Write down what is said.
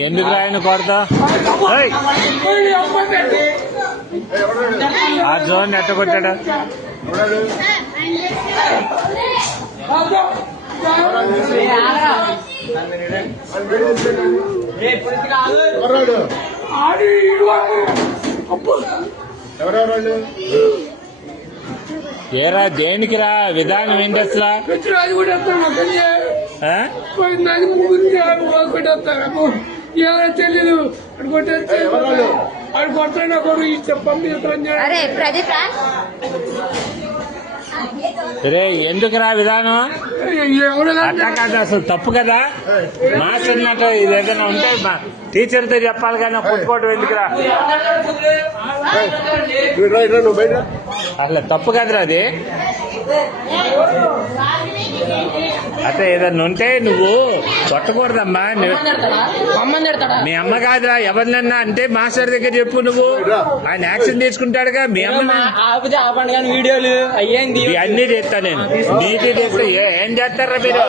ఎందుకు రాయను కొడతా ఆ జోన్ ఎట్ట కొట్టాడు ఏరా దేనికి రా విధానం ఏంటి అసలు తెలీదు అడు కొట్టాడు ఒకరు రే ఎందుకురా విధానం అట్లా కాదు అసలు తప్పు కదా మాట్లాడినట్టు ఇది ఏదైనా ఉంటే టీచర్తో చెప్పాలి కానీ కొట్టుకోవడం ఎందుకురా అసలు తప్పు కదరా అది అట్లా ఏదన్నా ఉంటే నువ్వు కొట్టకూడదమ్మా మీ అమ్మ కాదురా ఎవరినన్నా అంటే మాస్టర్ దగ్గర చెప్పు నువ్వు ఆయన యాక్షన్ తీసుకుంటాడుగా మీ అమ్మ వీడియోలు అయ్యింది అన్ని చేస్తా నేను నీటి చేస్తా ఏం చేస్తారా మీరు